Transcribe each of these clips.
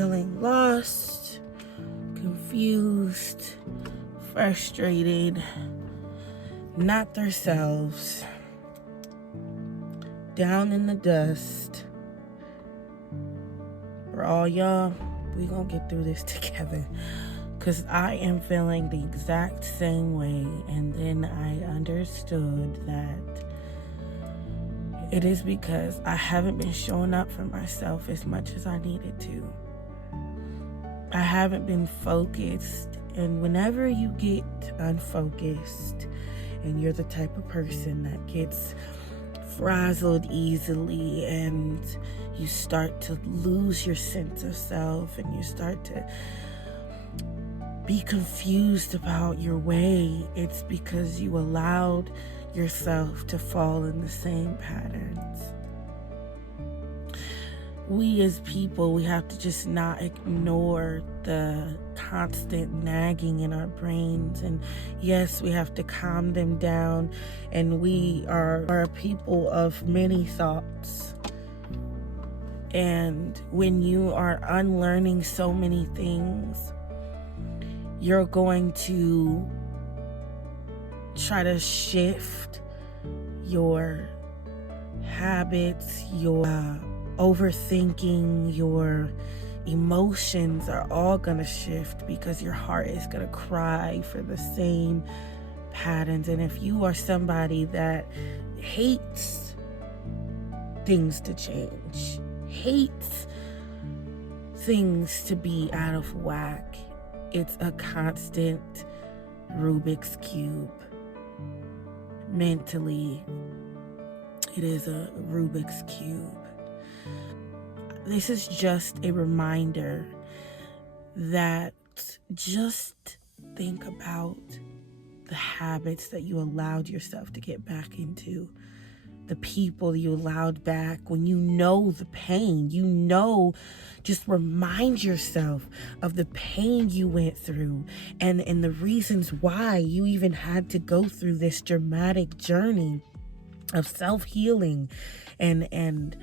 feeling lost, confused, frustrated, not themselves, down in the dust. For all y'all, we gonna get through this together. Because I am feeling the exact same way. And then I understood that it is because I haven't been showing up for myself as much as I needed to. I haven't been focused. And whenever you get unfocused and you're the type of person that gets frazzled easily and you start to lose your sense of self and you start to be confused about your way, it's because you allowed yourself to fall in the same patterns. We as people, we have to just not ignore the constant nagging in our brains. And yes, we have to calm them down. And we are a people of many thoughts. And when you are unlearning so many things, you're going to try to shift your habits, your overthinking, your emotions are all gonna shift because your heart is gonna cry for the same patterns. And if you are somebody that hates things to change, hates things to be out of whack, it's a constant Rubik's Cube. Mentally, it is a Rubik's Cube. This is just a reminder that just think about the habits that you allowed yourself to get back into, the people you allowed back. When you know the pain, just remind yourself of the pain you went through and the reasons why you even had to go through this dramatic journey of self-healing and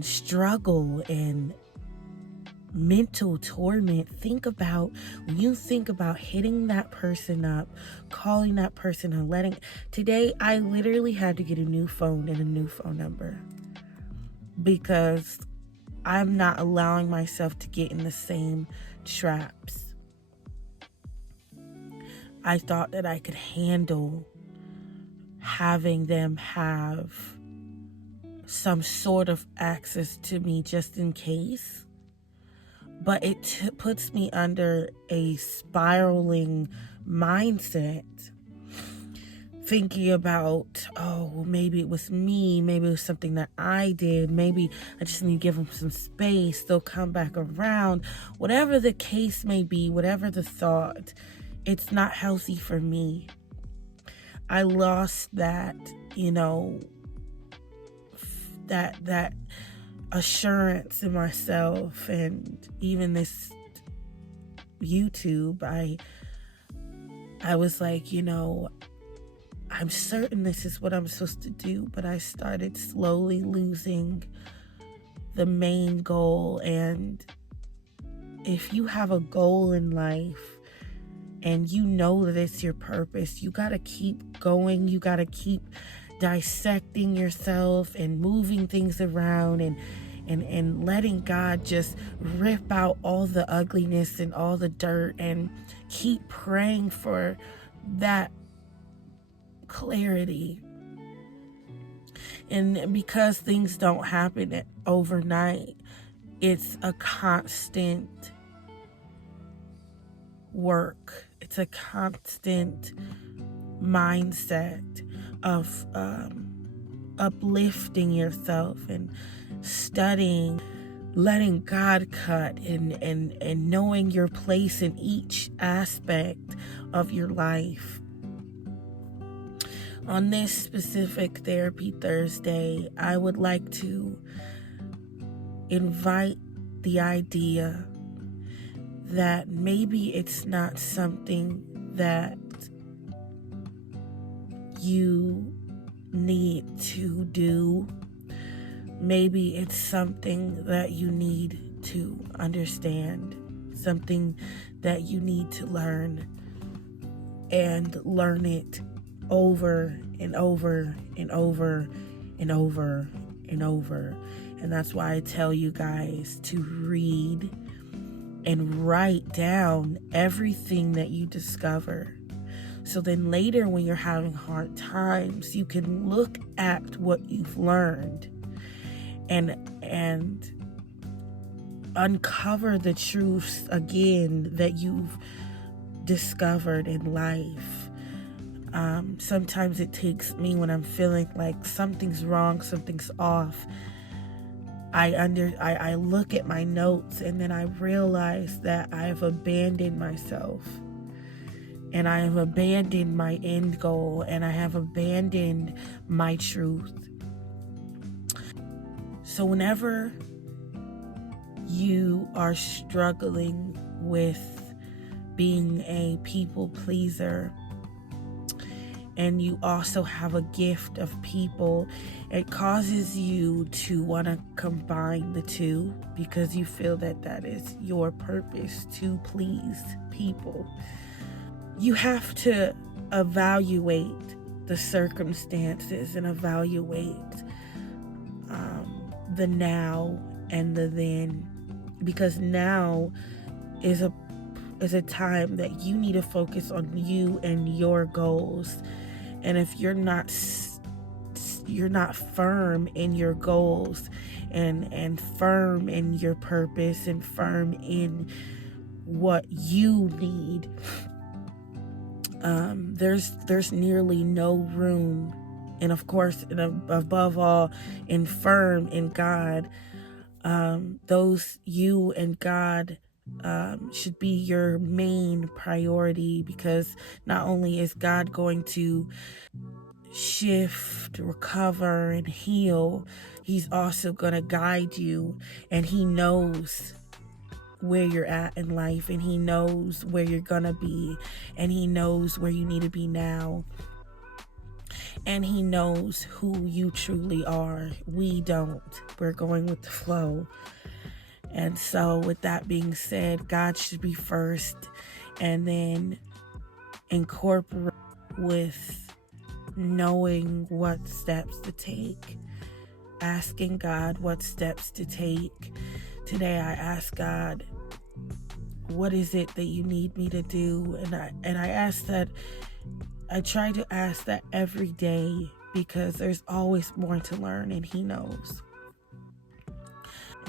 struggle and mental torment. When you think about hitting that person up, calling that person and today I literally had to get a new phone and a new phone number because I'm not allowing myself to get in the same traps. I thought that I could handle having them have some sort of access to me just in case. But it puts me under a spiraling mindset, thinking about, maybe it was me, maybe it was something that I did, maybe I just need to give them some space, they'll come back around. Whatever the case may be, whatever the thought, it's not healthy for me. I lost that, that assurance in myself. And even this YouTube, I was like, I'm certain this is what I'm supposed to do, but I started slowly losing the main goal. And if you have a goal in life and you know that it's your purpose, you got to keep going. You got to keep dissecting yourself and moving things around and letting God just rip out all the ugliness and all the dirt and keep praying for that clarity. And because things don't happen overnight, it's a constant work. It's a constant mindset of uplifting yourself and studying, letting God cut and knowing your place in each aspect of your life. On this specific Therapy Thursday, I would like to invite the idea that maybe it's not something that you need to do. Maybe it's something that you need to understand, something that you need to learn, and learn it over and over and over and over and over. And that's why I tell you guys to read and write down everything that you discover. So then later when you're having hard times, you can look at what you've learned and uncover the truths again that you've discovered in life. Sometimes it takes me, when I'm feeling like something's wrong, something's off, I look at my notes, and then I realize that I've abandoned myself, and I have abandoned my end goal, and I have abandoned my truth. So whenever you are struggling with being a people pleaser, and you also have a gift of people, it causes you to want to combine the two, because you feel that that is your purpose, to please people. You have to evaluate the circumstances and evaluate the now and the then, because now is a time that you need to focus on you and your goals. And if you're not firm in your goals and firm in your purpose and firm in what you need, there's nearly no room. And of course, and above all, and firm in God. Those you and God should be your main priority, because not only is God going to shift, recover, and heal, He's also going to guide you, and He knows where you're at in life, and He knows where you're going to be, and He knows where you need to be now. And He knows who you truly are. We don't. We're going with the flow. And so with that being said, God should be first, and then incorporate with knowing what steps to take, asking God what steps to take. Today I ask God, what is it that you need me to do? And I ask that, I try to ask that every day, because there's always more to learn, and He knows.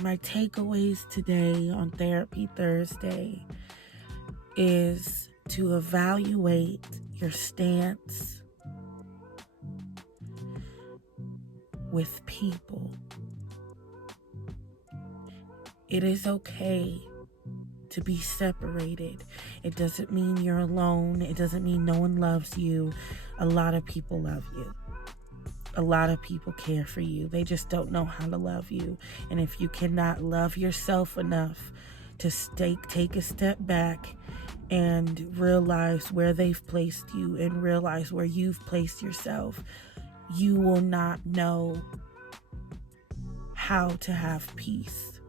My takeaways today on Therapy Thursday is to evaluate your stance with people. It is okay to be separated. It doesn't mean you're alone. It doesn't mean no one loves you. A lot of people love you. A lot of people care for you. They just don't know how to love you. And if you cannot love yourself enough to take a step back and realize where they've placed you and realize where you've placed yourself, you will not know how to have peace.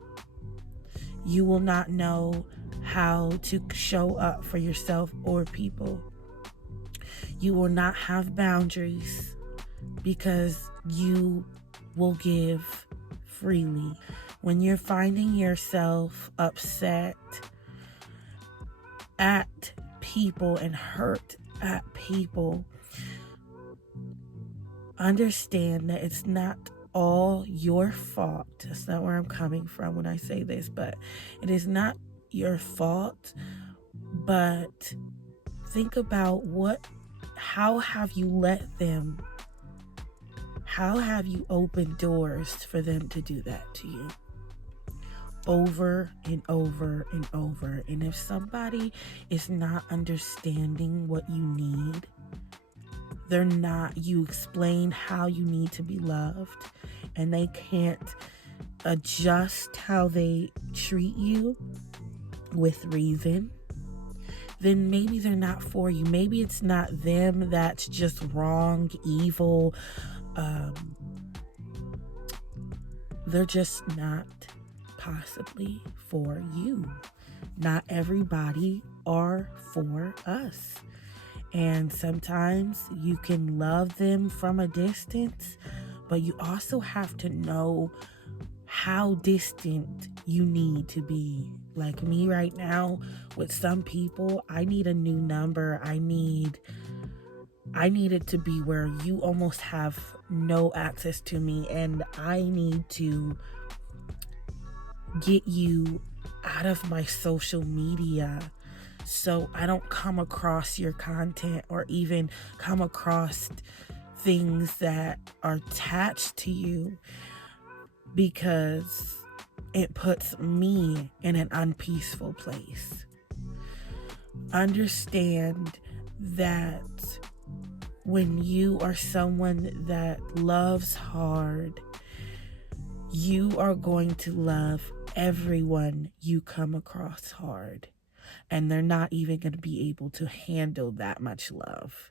You will not know how to show up for yourself or people. You will not have boundaries, because you will give freely. When you're finding yourself upset at people and hurt at people, understand that it's not all your fault. That's not where I'm coming from when I say this, but it is not your fault. But think about how have you let them, how have you opened doors for them to do that to you? Over and over and over. And if somebody is not understanding what you need, you explain how you need to be loved, and they can't adjust how they treat you with reason, then maybe they're not for you. Maybe it's not them that's just wrong, evil. They're just not possibly for you. Not everybody are for us. And sometimes you can love them from a distance, but you also have to know how distant you need to be. Like me right now, with some people, I need a new number. I need it to be where you almost have no access to me, and I need to get you out of my social media so I don't come across your content or even come across things that are attached to you, because it puts me in an unpeaceful place. Understand that when you are someone that loves hard, you are going to love everyone you come across hard. And they're not even going to be able to handle that much love.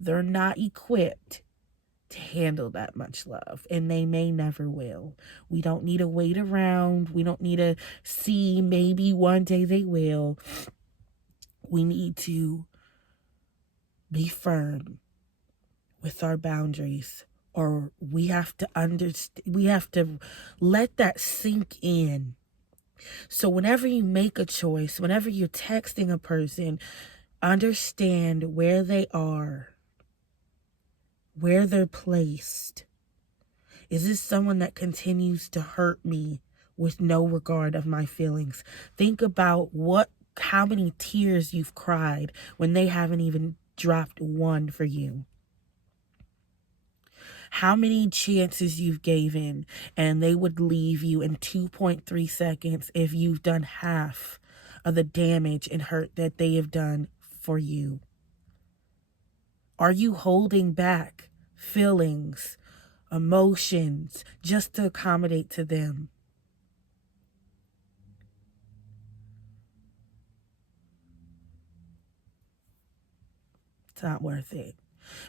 They're not equipped to handle that much love, and they may never will. We don't need to wait around. We don't need to see maybe one day they will. We need to be firm with our boundaries, or we have to understand, we have to let that sink in. So whenever you make a choice, whenever you're texting a person, understand where they are, where they're placed. Is this someone that continues to hurt me with no regard of my feelings? Think about how many tears you've cried when they haven't even dropped one for you. How many chances you've given and they would leave you in 2.3 seconds if you've done half of the damage and hurt that they have done for you? Are you holding back feelings, emotions, just to accommodate to them? It's not worth it,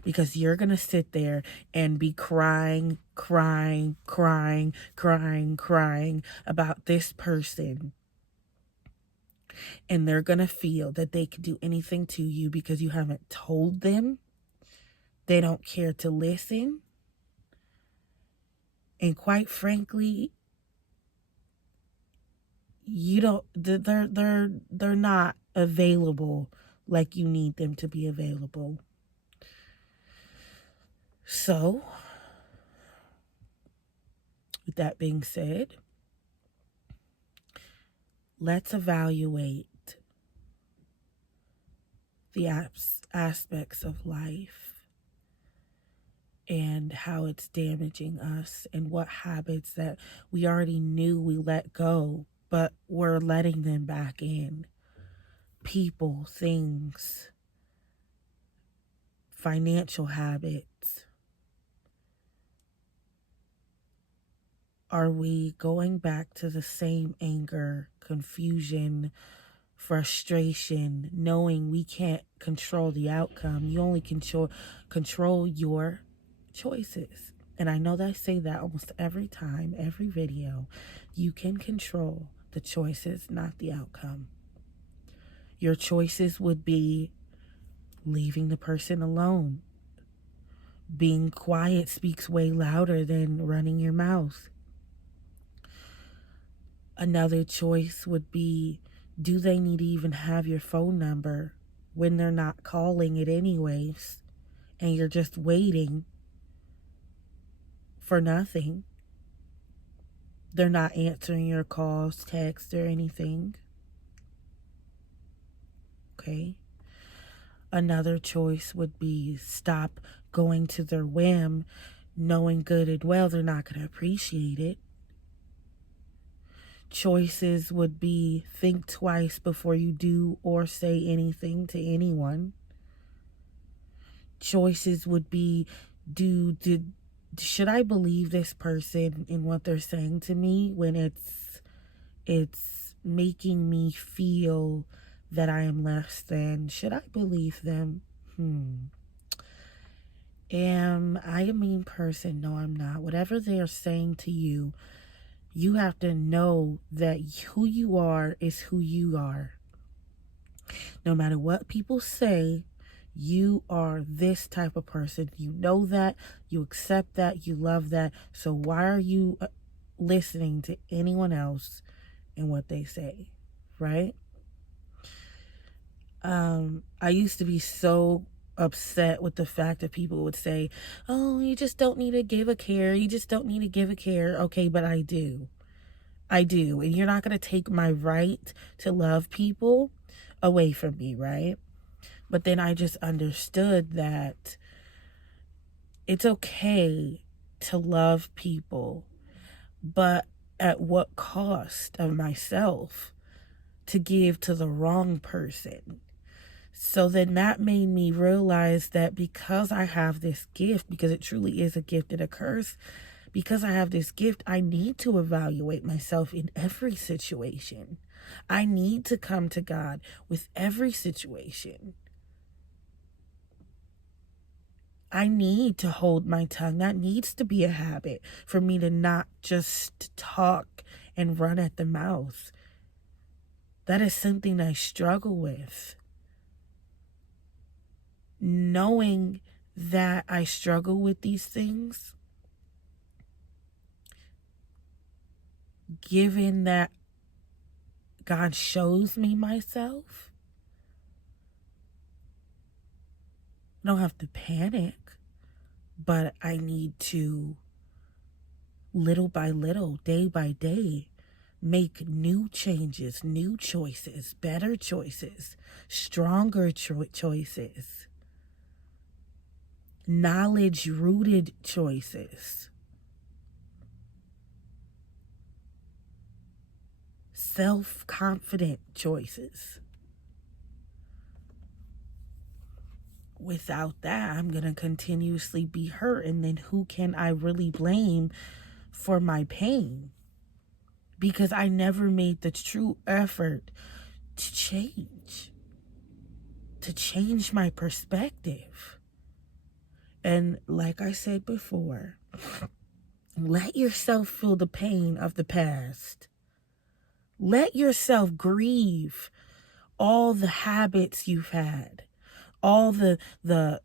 because you're going to sit there and be crying about this person. And they're going to feel that they can do anything to you because you haven't told them. They don't care to listen. And quite frankly, they're not available like you need them to be available. So, with that being said, let's evaluate the aspects of life and how it's damaging us, and what habits that we already knew we let go, but we're letting them back in. People, things, financial habits. Are we going back to the same anger, confusion, frustration, knowing we can't control the outcome? You only control your choices. And I know that I say that almost every time, every video. You can control the choices, not the outcome. Your choices would be leaving the person alone. Being quiet speaks way louder than running your mouth. Another choice would be, do they need to even have your phone number when they're not calling it anyways, and you're just waiting for nothing? They're not answering your calls, texts, or anything. Okay? Another choice would be stop going to their whim, knowing good and well they're not going to appreciate it. Choices would be think twice before you do or say anything to anyone. Choices would be should I believe this person in what they're saying to me when it's making me feel that I am less than? Should I believe them? Am I a mean person? No, I'm not. Whatever they're saying to you, You have to know that who you are is who you are. No matter what people say, you are this type of person. You know that, you accept that, you love that. So why are you listening to anyone else and what they say, right? I used to be so upset with the fact that people would say, oh, you just don't need to give a care. You just don't need to give a care. Okay, but I do. I do. And you're not going to take my right to love people away from me, right? But then I just understood that it's okay to love people, but at what cost of myself to give to the wrong person? So then that made me realize that because I have this gift, because it truly is a gift and a curse, because I have this gift, I need to evaluate myself in every situation. I need to come to God with every situation. I need to hold my tongue. That needs to be a habit for me to not just talk and run at the mouth. That is something I struggle with. Knowing that I struggle with these things, given that God shows me myself, I don't have to panic, but I need to, little by little, day by day, make new changes, new choices, better choices, stronger choices, knowledge-rooted choices, self-confident choices. Without that, I'm going to continuously be hurt. And then who can I really blame for my pain? Because I never made the true effort to change my perspective. And like I said before, let yourself feel the pain of the past. Let yourself grieve all the habits you've had, all the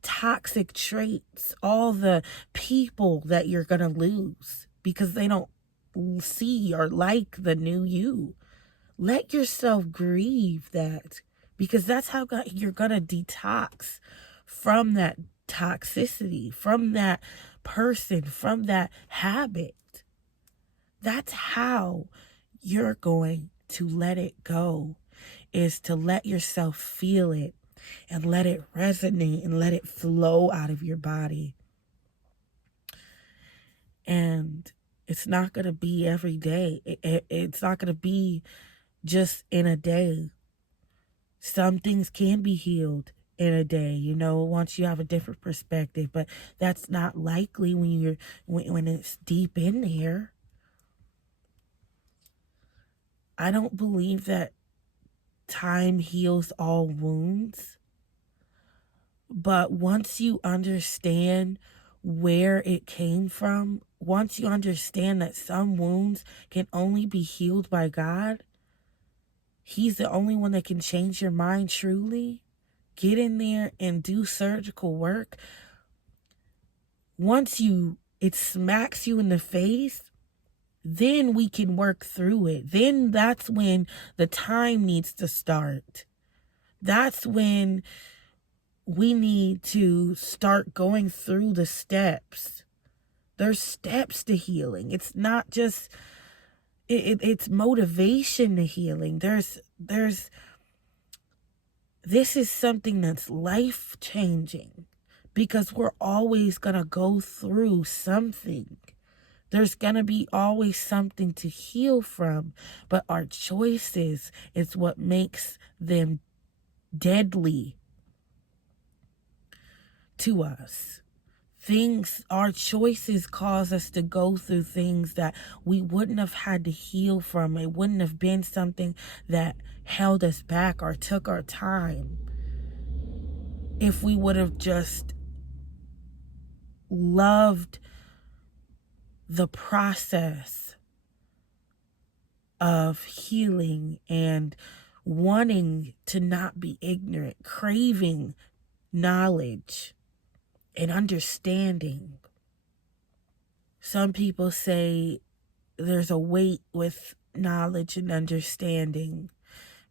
toxic traits, all the people that you're going to lose because they don't see or like the new you. Let yourself grieve that, because that's how you're going to detox from that toxicity, from that person, from that habit. That's how you're going to let it go, is to let yourself feel it and let it resonate and let it flow out of your body. And it's not going to be every day. It's not going to be just in a day. Some things can be healed in a day, once you have a different perspective, but that's not likely when it's deep in there. I don't believe that time heals all wounds. But once you understand where it came from, once you understand that some wounds can only be healed by God, He's the only one that can change your mind truly. Get in there and do surgical work. Once it smacks you in the face, then we can work through it. Then that's when the time needs to start. That's when we need to start going through the steps. There's steps to healing. It's not just, it's motivation to healing. This is something that's life-changing, because we're always going to go through something. There's going to be always something to heal from, but our choices is what makes them deadly to us. Our choices cause us to go through things that we wouldn't have had to heal from. It wouldn't have been something that held us back or took our time if we would have just loved the process of healing and wanting to not be ignorant, craving knowledge and understanding. Some people say there's a weight with knowledge and understanding,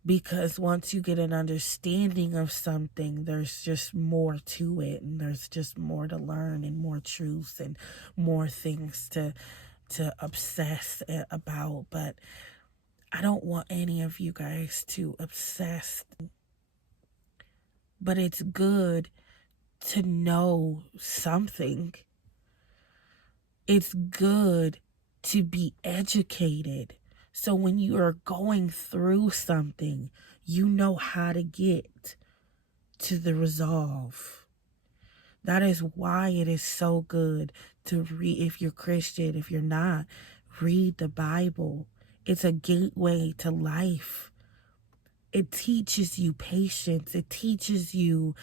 because once you get an understanding of something, there's just more to it, and there's just more to learn and more truths and more things to obsess about. But I don't want any of you guys to obsess. But it's good to know something. It's good to be educated. So when you are going through something, you know how to get to the resolve. That is why it is so good to read. If you're Christian, if you're not, read the Bible. It's a gateway to life. It teaches you patience. It teaches you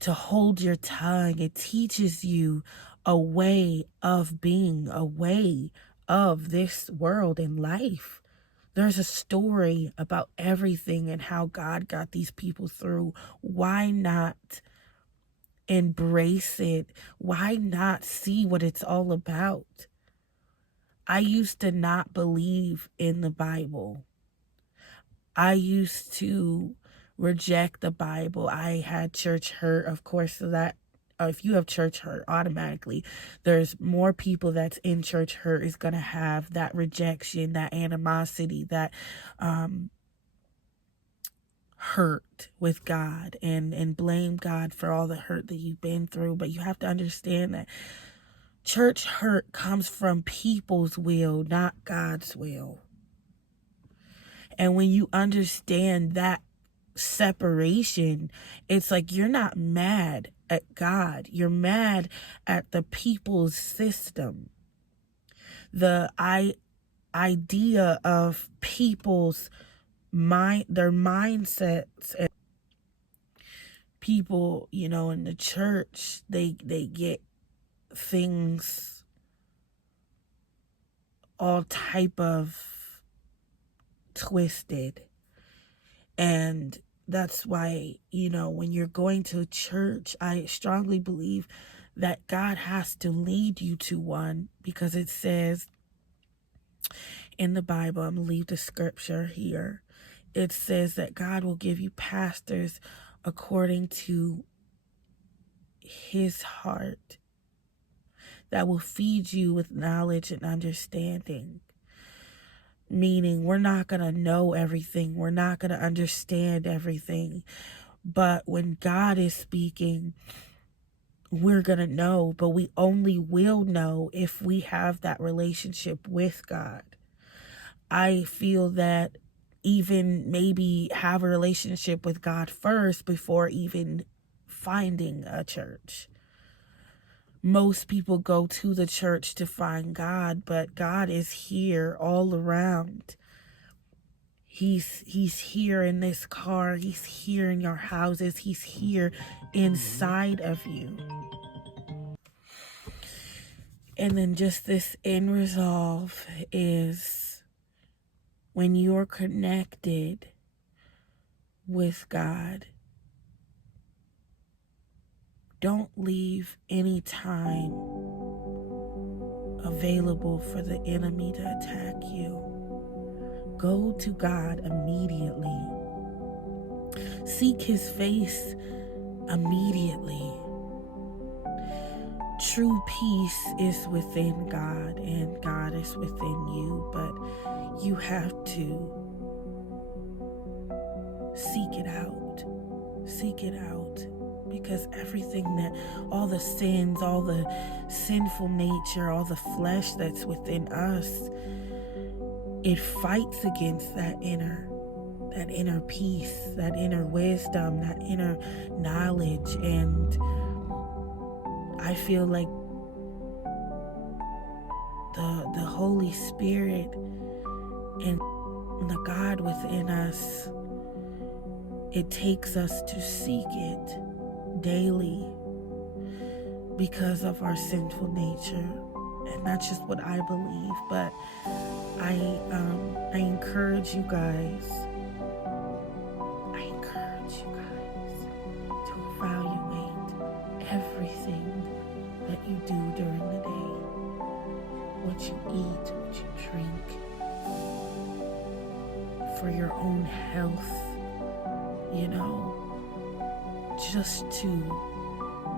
to hold your tongue. It teaches you a way of being, a way of this world and life. There's a story about everything and how God got these people through. Why not embrace it? Why not see what it's all about? I used to not believe in the Bible. I used to reject the Bible. I had church hurt, of course, so that if you have church hurt, automatically there's more people that's in church hurt is going to have that rejection, that animosity, that hurt with God, and blame God for all the hurt that you've been through. But you have to understand that church hurt comes from people's will, not God's will. And when you understand that separation, it's like you're not mad at God. You're mad at the people's system. The idea of people's their mindsets. And people, in the church, they get things all type of twisted. And that's why, when you're going to church, I strongly believe that God has to lead you to one, because it says in the Bible, I'm going to leave the scripture here. It says that God will give you pastors according to his heart, that will feed you with knowledge and understanding. Meaning, we're not going to know everything. We're not going to understand everything. But when God is speaking, we're going to know. But we only will know if we have that relationship with God. I feel that even maybe have a relationship with God first before even finding a church. Most people go to the church to find God, but God is here all around. He's here in this car. He's here in your houses. He's here inside of you. And then just this end resolve is, when you're connected with God, don't leave any time available for the enemy to attack you. Go to God immediately. Seek his face immediately. True peace is within God, and God is within you, but you have to seek it out. Seek it out. Because everything that, all the sins, all the sinful nature, all the flesh that's within us, it fights against that inner peace, that inner wisdom, that inner knowledge. And I feel like the Holy Spirit and the God within us, it takes us to seek it daily because of our sinful nature. And that's just what I believe. But I encourage you guys. I encourage you guys to evaluate everything that you do during the day. What you eat, what you drink, for your own health, just to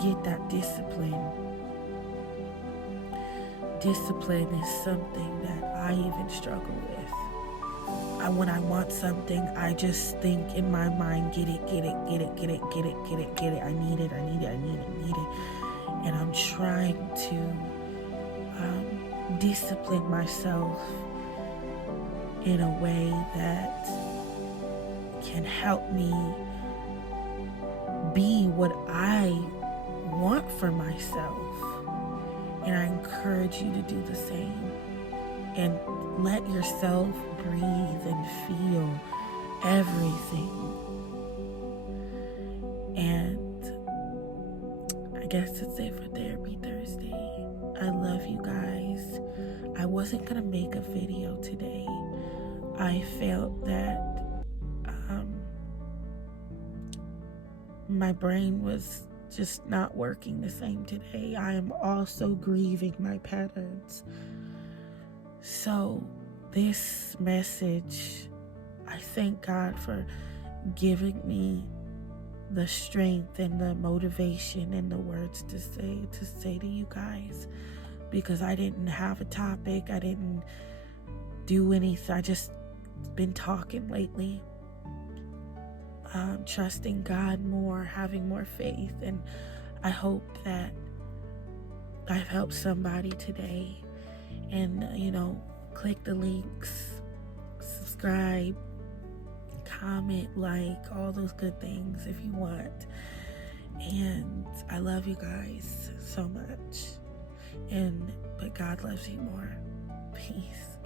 get that discipline. Discipline is something that I even struggle with. When I want something, I just think in my mind, get it. I need it. And I'm trying to discipline myself in a way that can help me be what I want for myself. And I encourage you to do the same. And let yourself breathe and feel everything. And I guess that's it for Therapy Thursday. I love you guys. I wasn't gonna make a video today. I felt that my brain was just not working the same today. I am also grieving my patterns. So this message, I thank God for giving me the strength and the motivation and the words to say to you guys, because I didn't have a topic. I didn't do anything. I just been talking lately. Trusting God more, having more faith, and I hope that I've helped somebody today. And click the links, subscribe, comment, like, all those good things if you want. And I love you guys so much, but God loves you more. Peace.